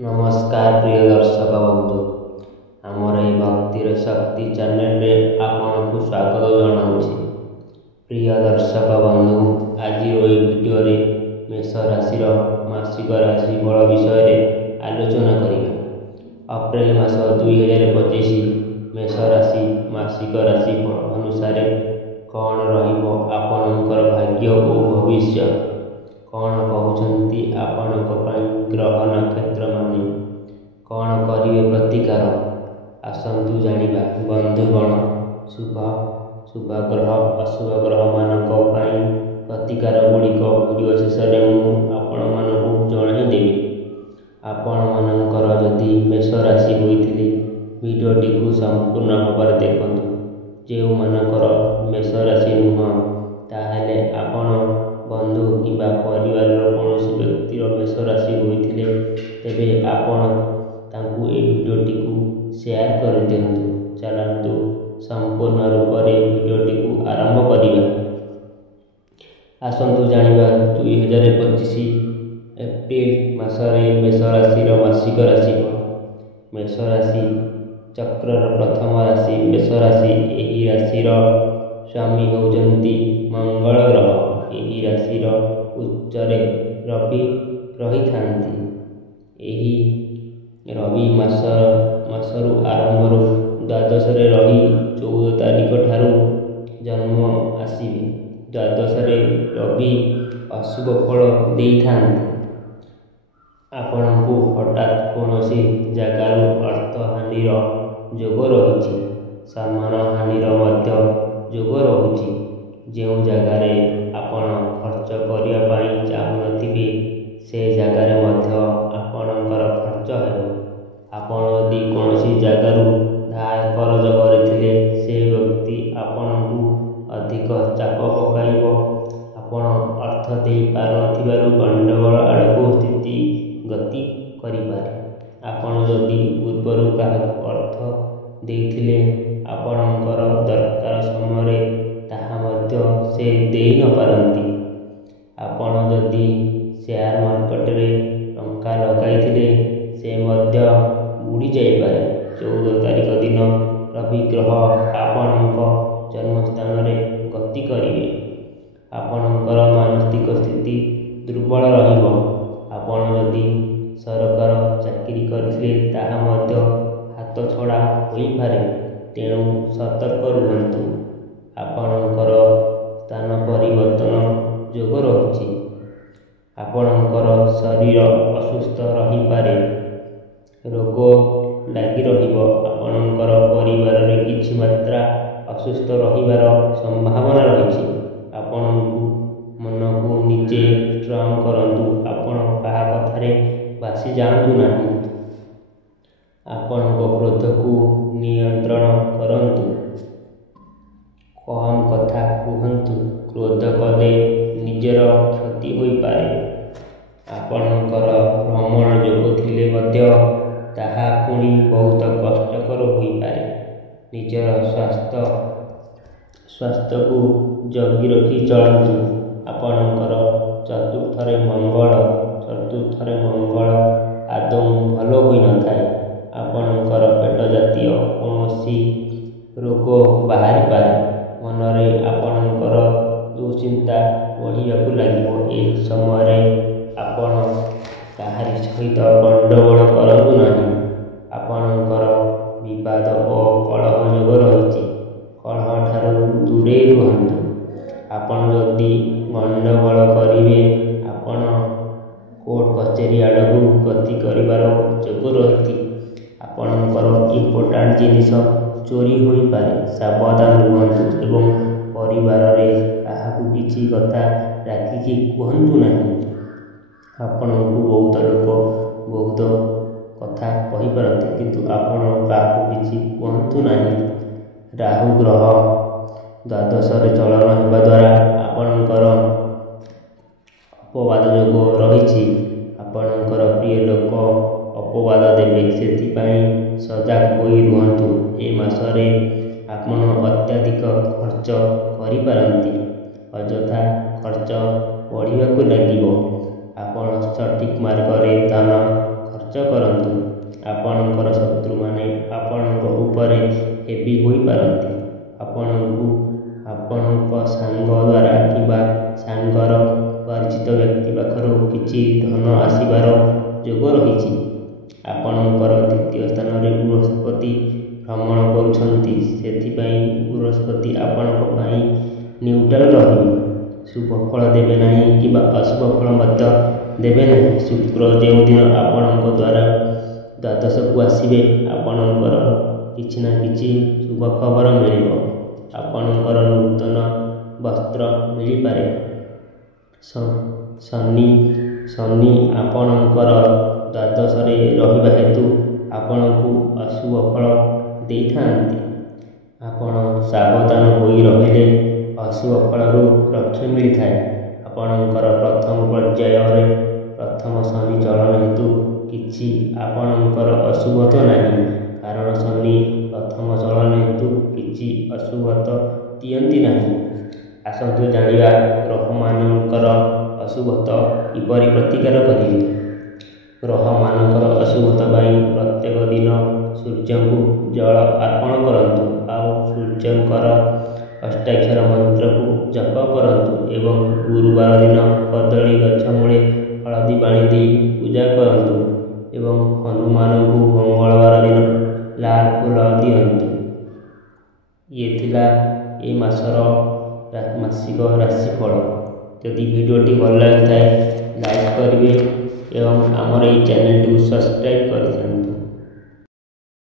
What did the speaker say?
नमस्कार प्रिय दर्शक बंधु आमर ये भक्तिर शक्ति चैनल रे आपन को स्वागत जनाऊँगी। प्रिय दर्शक बंधु आज वीडियो रे मेष राशि मासिक राशि फल विषय रे आलोचना करिबा। अप्रैल मास 2025 मेष राशि मासिक राशि फल अनुसार कौन रहिबो आपनकर भाग्य और भविष्य कौन कहउछंती आपनक पई ग्रह नक्षत्र माने कौन करिवे प्रतिकार आसंतु जानिबा। बंधुगण शुभ ग्रह अशुभ ग्रह मानक पई प्रतिकार गुड़िक वीडियो शेष में मुझे आपण मानकु जणाइदेवी। आपण मानकर जदि मेष राशि होइथिले वीडियोटी को संपूर्ण भाव देखंतु। जो मानकर मेष राशि नुह ताहेले आपण बंधु किंबा परिवार कौन व्यक्तिर मेष राशि होइथिले तेबे आपण तांकु ए वीडियोटी को शेयर कर दियंतु। चलंतु संपूर्ण रूप से वीडियोटी को आरंभ करिबा। आसंतु जानिबा 2025 एप्रिल मासरे मेष राशि मासिक राशि मेष राशि चक्रर प्रथम राशि मेष राशि। एही राशि स्वामी होउचंती मंगल ग्रह। एही राशि उच्चरे रवि रही थांती। एही रवि मासरु आरंभरु द्वादश रे रही 14 तारिख ठारू जन्म आसीबे। द्वादश रे रवि अशुभ फल देई थांती। आपनकु हठात कोनोसी जगारु अर्थ हानिर जोग रही सम्मान हानिर मध्य जोग रहुची। जो जगार आपण खर्च करने चाहूनथिबे से जगार मध्य आपणकर खर्च हेबो। आपण यदि कोनोसी जगारु धार करज करथिले से व्यक्ति आपणकु अधिक चाप पकाइबो। आपण अर्थ देई पारनथिबारु गंडगोल आड़कु स्थिति गति करिपारे। आपण यदि पूर्वरु काहाकु अर्थ देइथिले आपणकर दरकार समय ताहा मध्य से देई न पारंती। आपण जदि शेयर मार्केट रे टंका लगाइथिले से मध्य बुड़ी जाइपारे। 14 तारिख दिन रवि ग्रह आपणक जन्मस्थान रे गति करिवे। आपणकर मानसिक स्थिति दुर्बल रहिबो। आपण जदि सरकार चाकरी करथिले ताहा मध्य हाथ छड़ा होई पारे। तेणु सतर्क रुहंतु। आपणकर स्थान परिवर्तन जोग रही। आपणकर शरीर असुस्थ रही पारे। रोग लगी रहिबो। आपणकर परिवार रे किछि मात्रा असुस्थ रहिबार संभावना रही। आपणकु मनकु निजे स्ट्रांग करंतु। आपण काहा कथारे बासी जांतु नाही। आपणक क्रोध को नियंत्रण करंतु। कम कथा कहंतु। क्रोध कले निजर क्षति होई पारे। आपणकर भ्रमण जोग थिले मध्य ताहा पुणी बहुत कष्टकर होई पारे। निजर स्वास्थ्य को जगी रखी चलंतु। आपणकर चतुर्थरे मंगल आदौ भल होई न थाए। आपणकर पेट जातीय कौनसी रोग बाहरी पारे। मनरे आपणकर दुश्चिंता बढ़ियाकु लागिबो। ए समय आपण काहारी सहित गंडगोल करंतु नाही। आपणकर विवाद और कलह जोग रही। कलह ठारू दूरे रुहंतु। आपण जदि गंडगोल करिवे आपण कोर्ट कचेरी आड़कू गति करिबार जोग रही। आपणकर इम्पोर्टाट जिनिस चोरी होई पारे। सावधान रुहंतु एवं परिवार रे काहाकु किछि कथा राखिकी कहंतु नाही। आपणकु बहुत लोक बहुत कथा कहि पारंती किंतु आपण काहाकु किछि कहंतु नाही। राहु ग्रह द्वादश रे चलन हेबा द्वारा आपणकर अपवाद जोग रही। आपणकर प्रिय लोक अपवाद देवे सेथिपाई सजाग होई रुहंतु। ए मासरे आपण अत्याधिक खर्च करि पारंती। अଯଥା खर्च बढ़िबाकु लागिबो। आपण सठिक मार्ग रे धन खर्च करंतु। ଆପଣଙ୍କର ଶତ୍ରୁମାନେ ଆପଣଙ୍କ ଉପରେ ହେବି ହୋଇପାରନ୍ତି। ଆପଣଙ୍କୁ ଆପଣଙ୍କ ସାଙ୍ଗ ଦ୍ୱାରା କିମ୍ବା ସାଙ୍ଗର ପରିଚିତ ବ୍ୟକ୍ତି ପାଖରୁ କିଛି ଧନ ଆସିବାର ଯୋଗ ରହିଛି। ଆପଣଙ୍କର ଦ୍ୱିତୀୟ ସ୍ଥାନରେ ବୃହସ୍ପତି ଭ୍ରମଣ କରୁଛନ୍ତି, ସେଥିପାଇଁ ବୃହସ୍ପତି ଆପଣଙ୍କ ପାଇଁ ନ୍ୟୁଟ୍ରାଲ ରହିବେ। ଶୁଭ ଫଳ ଦେବେ ନାହିଁ କିମ୍ବା ଅଶୁଭ ଫଳ ମଧ୍ୟ ଦେବେ ନାହିଁ। ଶୁକ୍ର ଯେଉଁଦିନ ଆପଣଙ୍କ ଦ୍ୱାରା ଦ୍ୱାଦଶକୁ ଆସିବେ, ଆପଣଙ୍କର କିଛି ନା କିଛି ଶୁଭ ଖବର ମିଳିବ। ଆପଣଙ୍କର ନୂତନ ବସ୍ତ୍ର ମିଳିପାରେ। ଶନି ଆପଣଙ୍କର ଦ୍ୱାଦଶରେ ରହିବା ହେତୁ ଆପଣଙ୍କୁ ଅଶୁଭ ଫଳ ଦେଇଥାନ୍ତି। ଆପଣ ସାବଧାନ ହୋଇ ରହିଲେ ଅଶୁଭ ଫଳରୁ ରକ୍ଷା ମିଳିଥାଏ। ଆପଣଙ୍କର ପ୍ରଥମ ପର୍ଯ୍ୟାୟରେ ପ୍ରଥମ ଶନି ଚଳନ ହେତୁ କିଛି ଆପଣଙ୍କର ଅଶୁଭତ୍ୱ ନାହିଁ, କାରଣ ଶନି ପ୍ରଥମ ଚଳନ ହେତୁ କିଛି ଅଶୁଭତ୍ୱ ଦିଅନ୍ତି ନାହିଁ। ଆସନ୍ତୁ ଜାଣିବା ଗ୍ରହମାନଙ୍କର ଅଶୁଭତ୍ୱ କିପରି ପ୍ରତିକାର କରିବେ। ଗ୍ରହମାନଙ୍କର ଅଶୁଭତ୍ୱ ପାଇଁ ପ୍ରତ୍ୟେକ ଦିନ ସୂର୍ଯ୍ୟଙ୍କୁ ଜଳ ଅର୍ପଣ କରନ୍ତୁ, ଆଉ ସୂର୍ଯ୍ୟଙ୍କର ଅଷ୍ଟାକ୍ଷର ମନ୍ତ୍ରକୁ ଜପ କରନ୍ତୁ ଏବଂ ଗୁରୁବାର ଦିନ କଦଳୀ ଗଛ ମୂଳେ ହଳଦୀ ପାଣି ଦେଇ ପୂଜା କରନ୍ତୁ ଏବଂ ହନୁମାନଙ୍କୁ ମଙ୍ଗଳବାର ଦିନ ଲାଲ ଫୁଲ ଦିଅନ୍ତୁ। ଇଏ ଥିଲା ଏ ମାସର ମାସିକ ରାଶିଫଳ। ଯଦି ଭିଡ଼ିଓଟି ଭଲ ଲାଗିଥାଏ ଲାଇକ୍ କରିବେ ଏବଂ ଆମର ଏହି ଚ୍ୟାନେଲଟିକୁ ସବସ୍କ୍ରାଇବ୍ କରିଥାନ୍ତି।